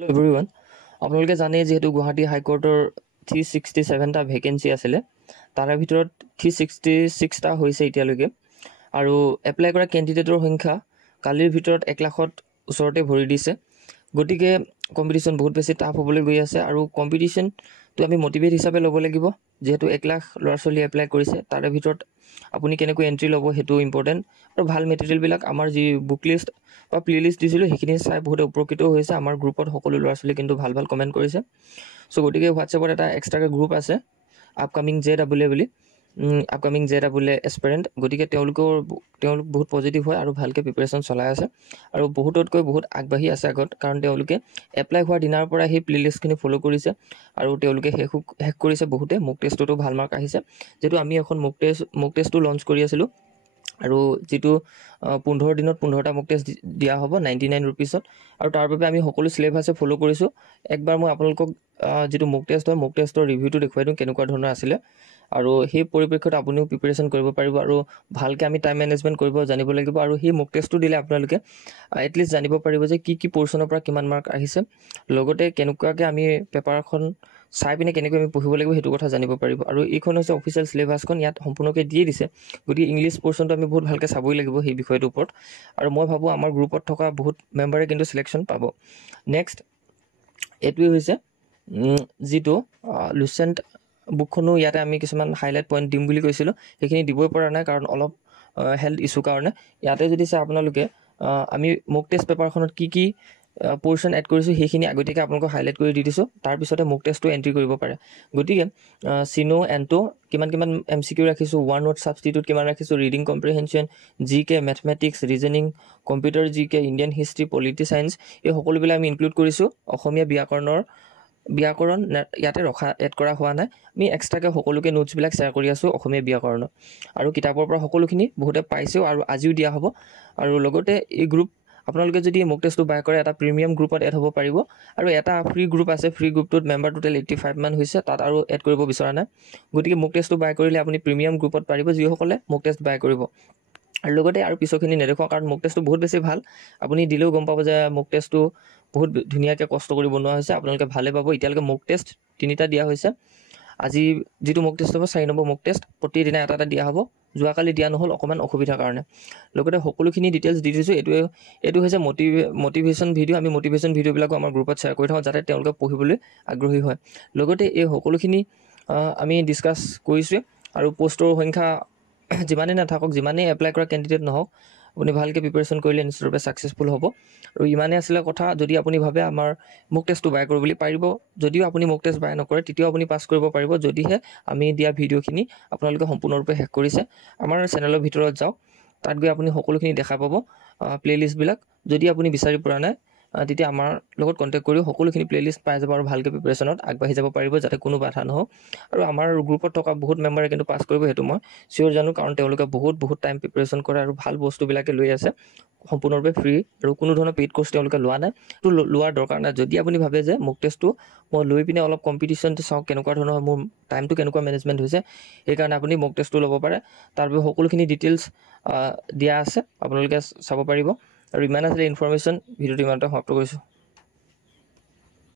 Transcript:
Hello' everyone, আপোনালোকে জানে যিহেতু গুৱাহাটী হাইকোৰ্টৰ 367টা ভেকেঞ্চি আছিলে, তাৰে ভিতৰত 366টা হৈছে এতিয়ালৈকে। আৰু এপ্লাই কৰা কেণ্ডিডেটৰ সংখ্যা কালিৰ ভিতৰত 1 লাখত ওচৰতে ভৰি দিছে। গতিকে কম্পিটিশ্যন বহুত বেছি টাফ হ'বলৈ গৈ আছে। আৰু কম্পিটিশ্যনটো আমি মটিভেট হিচাপে ল'ব লাগিব, যিহেতু 1 লাখ ল'ৰা ছোৱালী এপ্লাই কৰিছে। তাৰে ভিতৰত আপুনি কেনেকৈ এণ্ট্ৰি ল'ব সেইটো ইম্পৰ্টেণ্ট। আৰু ভাল মেটেৰিয়েলবিলাক আমাৰ যি বুক লিষ্ট বা প্লে লিষ্ট দিছিলোঁ সেইখিনি চাই বহুত উপকৃত হৈছে। আমাৰ গ্ৰুপত সকলো ল'ৰা ছোৱালী কিন্তু ভাল ভাল কমেণ্ট কৰিছে। চ' গতিকে হোৱাটছএপত এটা এক্সট্ৰাকৈ গ্ৰুপ আছে, আপকামিং JAA বুলি, আপকামিং JAA এছপাৰেণ্ট। গতিকে তেওঁলোক বহুত পজিটিভ হয় আৰু ভালকৈ প্ৰিপেৰেশ্যন চলাই আছে আৰু বহুততকৈ বহুত আগবাঢ়ি আছে আগত, কাৰণ তেওঁলোকে এপ্লাই হোৱাৰ দিনাৰ পৰা সেই প্লে লিষ্টখিনি ফ'ল' কৰিছে আৰু তেওঁলোকে শেষ কৰিছে। বহুতে মোক টেষ্টতো ভাল মাৰ্ক আহিছে, যিহেতু আমি এখন মোক টেষ্টটো লঞ্চ কৰি আছিলোঁ। আৰু যিটো 15 দিনত 15টা মোক টেষ্ট দিয়া হ'ব 99 ৰুপিছত। আৰু তাৰ বাবে আমি সকলো চিলেবাছে ফ'ল' কৰিছোঁ। একবাৰ মই আপোনালোকক যিটো মোক টেষ্ট হয় মোক টেষ্টৰ ৰিভিউটো দেখুৱাই দিওঁ কেনেকুৱা ধৰণৰ আছিলে, আৰু সেই পৰিপ্ৰেক্ষিতত আপুনিও প্ৰিপেৰেশ্যন কৰিব পাৰিব। আৰু ভালকৈ আমি টাইম মেনেজমেণ্ট কৰিব জানিব লাগিব। আৰু সেই মোক টেষ্টটো দিলে আপোনালোকে এটলিষ্ট জানিব পাৰিব যে কি পৰ্চনৰ পৰা কিমান মাৰ্ক আহিছে, লগতে কেনেকুৱাকৈ আমি পেপাৰখন চাই পিনে কেনেকৈ আমি পঢ়িব লাগিব সেইটো কথা জানিব পাৰিব। আৰু এইখন হৈছে অফিচিয়েল চিলেবাছখন, ইয়াত সম্পূৰ্ণকৈ দিয়ে দিছে। গতিকে ইংলিছ পৰ্চনটো আমি বহুত ভালকৈ চাবই লাগিব সেই বিষয়টোৰ ওপৰত। আৰু মই ভাবোঁ আমাৰ গ্ৰুপত থকা বহুত মেম্বাৰে কিন্তু চিলেকশ্যন পাব। নেক্সট এইটোৱে হৈছে যিটো লুচেণ্ট বুকখনো ইয়াতে আমি কিছুমান হাইলাইট পইণ্ট দিম বুলি কৈছিলোঁ, সেইখিনি দিবই পৰা নাই কাৰণ অলপ হেল্থ ইছ্যু কাৰণে। ইয়াতে যদি চাই আপোনালোকে আমি মোক টেষ্ট পেপাৰখনত কি পৰ্চন এড কৰিছোঁ সেইখিনি আগতীয়াকৈ আপোনালোকক হাইলাইট কৰি দি দিছোঁ। তাৰপিছতে মোক টেষ্টটো এণ্ট্ৰি কৰিব পাৰে। গতিকে চিনো এণ্টো কিমান MCQ ৰাখিছোঁ, ওৱান ৱৰ্ড ছাবষ্টিটিউট কিমান ৰাখিছোঁ, reading comprehension, GK, mathematics, reasoning, computer GK, Indian history, polity science, এই সকলোবিলাক আমি ইনক্লুড কৰিছোঁ। অসমীয়া ব্যাকৰণ ইয়াতে এড কৰা হোৱা নাই। আমি এক্সট্ৰাকৈ সকলোকে নোটছবিলাক শ্বেয়াৰ কৰি আছোঁ অসমীয়া ব্যাকৰণৰ। আৰু কিতাপৰ পৰা সকলোখিনি বহুতে পাইছেও আৰু আজিও দিয়া হ'ব। আৰু লগতে এই গ্ৰুপ আপোনালোকে যদি মোক টেষ্টটো বাই কৰে এটা প্ৰিমিয়াম গ্ৰুপত এড হ'ব পাৰিব। আৰু এটা ফ্ৰী গ্ৰুপ আছে, ফ্ৰী গ্ৰুপটোত মেম্বাৰ টোটেল 85 মান হৈছে, তাত আৰু এড কৰিব বিচৰা নাই। গতিকে মোক টেষ্টটো বাই কৰিলে আপুনি প্ৰিমিয়াম গ্ৰুপত পাৰিব, যিসকলে মোক টেষ্ট বাই কৰিব। আৰু লগতে আৰু পিছৰখিনি নেদেখুৱাওঁ কাৰণ মোক টেষ্টটো বহুত বেছি ভাল। আপুনি দিলেও গম পাব যে মোক টেষ্টটো বহুত ধুনীয়াকৈ কষ্ট কৰি বনোৱা হৈছে, আপোনালোকে ভালে পাব। এতিয়ালৈকে মোক টেষ্ট 3টা দিয়া হৈছে। আজি যিটো মোক টেষ্ট হ'ব 4 নম্বৰ মোক টেষ্ট, প্ৰতিদিনা এটা দিয়া হ'ব। যোৱাকালি দিয়া নহ'ল অকণমান অসুবিধাৰ কাৰণে। লগতে সকলোখিনি ডিটেইলছ দি দিছোঁ। এইটো হৈছে মটিভেশ্যন ভিডিঅ'। আমি মটিভেশ্যন ভিডিঅ'বিলাকো আমাৰ গ্ৰুপত শ্বেয়াৰ কৰি থাকোঁ, যাতে তেওঁলোকে পঢ়িবলৈ আগ্ৰহী হয়। লগতে এই সকলোখিনি আমি ডিছকাছ কৰিছোঁৱে। আৰু পষ্টৰ সংখ্যা যিমানেই নাথাকক, যিমানেই এপ্লাই কৰা কেণ্ডিডেট নহওক, আপুনি ভালকৈ প্ৰিপেৰেশ্যন কৰিলে নিশ্চিতভাৱে ছাকচেছফুল হ'ব। আৰু ইমানেই আছিলে কথা। যদি আপুনি ভাবে আমাৰ মোক টেষ্টটো বাই কৰিব বুলি, পাৰিব। যদিও আপুনি মোক টেষ্ট বাই নকৰে তেতিয়াও আপুনি পাছ কৰিব পাৰিব, যদিহে আমি দিয়া ভিডিঅ'খিনি আপোনালোকে সম্পূৰ্ণৰূপে শেষ কৰিছে। আমাৰ চেনেলৰ ভিতৰত যাওক, তাত গৈ আপুনি সকলোখিনি দেখা পাব প্লে লিষ্টবিলাক। যদি আপুনি বিচাৰি পৰা নাই তেতিয়া আমাৰ লগত কণ্টেক্ট কৰি সকলোখিনি প্লে লিষ্ট পাই যাব আৰু ভালকৈ প্ৰিপেৰেশ্যনত আগবাঢ়ি যাব পাৰিব, যাতে কোনো বাধা নহওক। আৰু আমাৰ গ্ৰুপত থকা বহুত মেম্বাৰে কিন্তু পাছ কৰিব, সেইটো মই চিয়'ৰ জানো, কাৰণ তেওঁলোকে বহুত টাইম প্ৰিপেৰেশ্যন কৰে আৰু ভাল বস্তুবিলাকে লৈ আছে সম্পূৰ্ণৰূপে ফ্ৰী। আৰু কোনো ধৰণৰ পেইড কোৰ্চ তেওঁলোকে লোৱা নাই, সেইটো লোৱাৰ দৰকাৰ নাই। যদি আপুনি ভাবে যে মোক টেষ্টটো মই লৈ পিনে অলপ কম্পিটিশ্যনটো চাওক কেনেকুৱা ধৰণৰ মোৰ টাইমটো কেনেকুৱা মেনেজমেণ্ট হৈছে, সেইকাৰণে আপুনি মোক টেষ্টটো ল'ব পাৰে। তাৰ বাবে সকলোখিনি ডিটেইলছ দিয়া আছে, আপোনালোকে চাব পাৰিব। আৰু ইমান আছিলে ইনফৰমেশ্যন। ভিডিঅ'টো ইমানতে সমাপ্ত কৰিছোঁ।